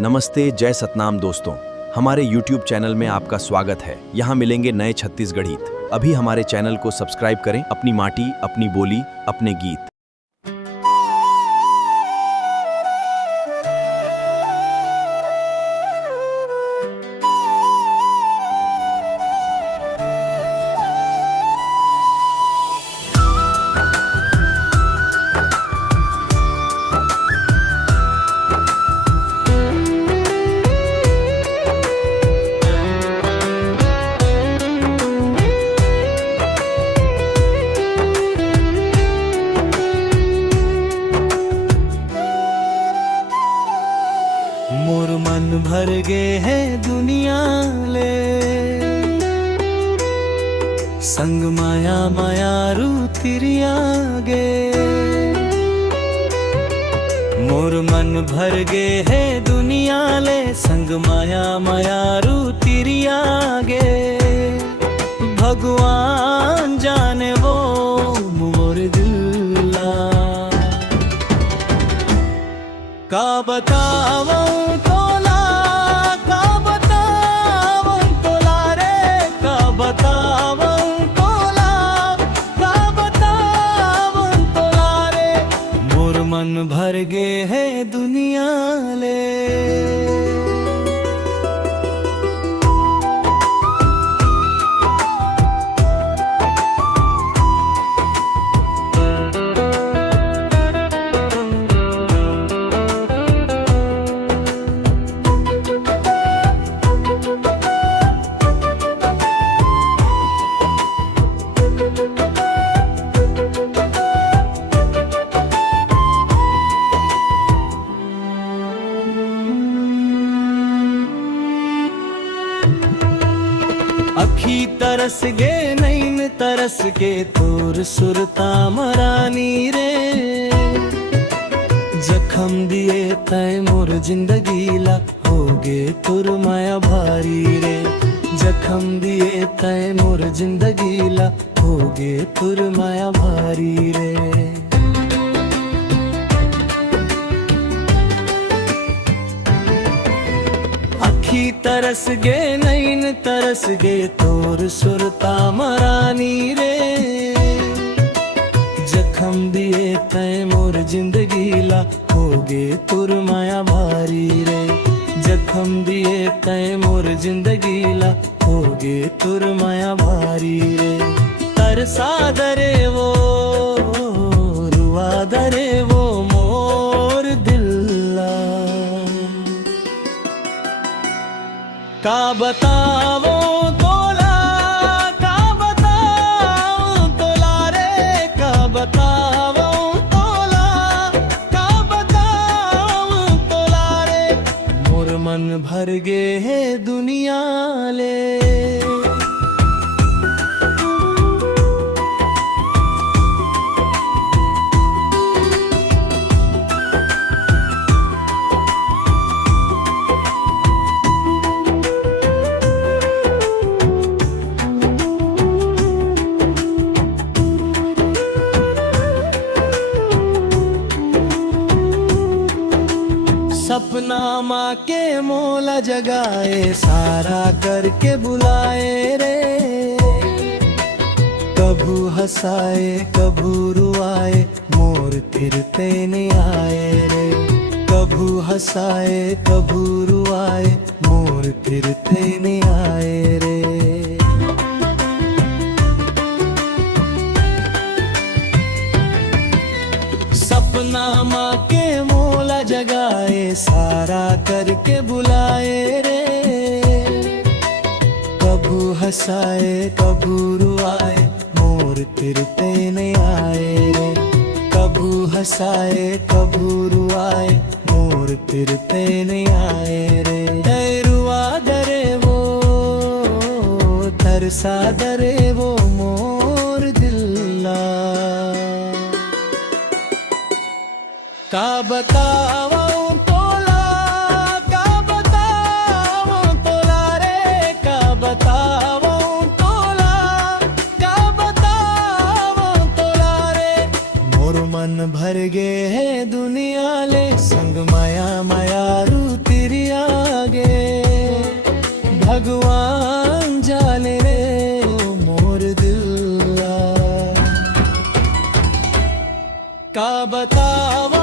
नमस्ते, जय सतनाम दोस्तों। हमारे YouTube चैनल में आपका स्वागत है। यहाँ मिलेंगे नए छत्तीसगढ़ी। अभी हमारे चैनल को सब्सक्राइब करें। अपनी माटी, अपनी बोली, अपने गीत। मोर मन भर गे है दुनिया ले, संग माया माया रू तिरिया गे। मोर मन भर गे है दुनिया ले, संग माया माया रू तिरिया गे। भगवान जाने वो मोर दिला, का बतावो तोला, का बतावो तोला रे, का बतावो तोला, का बतावो तोला रे। मोर मन भर गे है दुनिया ले। अखी तरस गे नैन तरस गे, तोर सुरता मरानी रे। जखम दिए तय मोर जिंदगीला, होगे तुर माया भारी रे। जखम दिए तय मोर जिंदगीला, होगे तुर माया भारी रे। अखी तरस गे नैन तरस गे, तोर सुरता मरानी रे। जखम दिए तय मोर जिंदगीला, होगे तुर माया भारी रे। जखम दिए तय मोर जिंदगीला, होगे तुर माया भारी रे। तरसा दरे वो रुआ दरे वो मोर दिला, का बतावो तोला, का बतावो तोला रे, का बतावो तोला, का बतावो तोला रे। मोर मन भर गे है दुनिया ले। सपना माँ के मोला जगाए, सारा करके बुलाए रे। कभू हंसाए कभू रुआए, मोर फिरते नहीं आए रे। कभू हंसाए कभू रुआए, मोर फिरते नहीं आए रे। सपना माँ के मोला जगाए, सारा करके बुलाए रे। कभू हंसाए कभू रुआए, मोर फिरते नहीं आए रे। कभू हंसाए कभू रुआए, मोर फिरते नहीं आए रे। है रुआ दरे वो, तरसा दरे वो मोर दिला, का बतावो तोला, का बतावो तोला रे, का बतावो तोला, का बतावो तोला रे। मोर मन भर गे है दुनिया ले, संग माया माया रू तिरिया का बतावा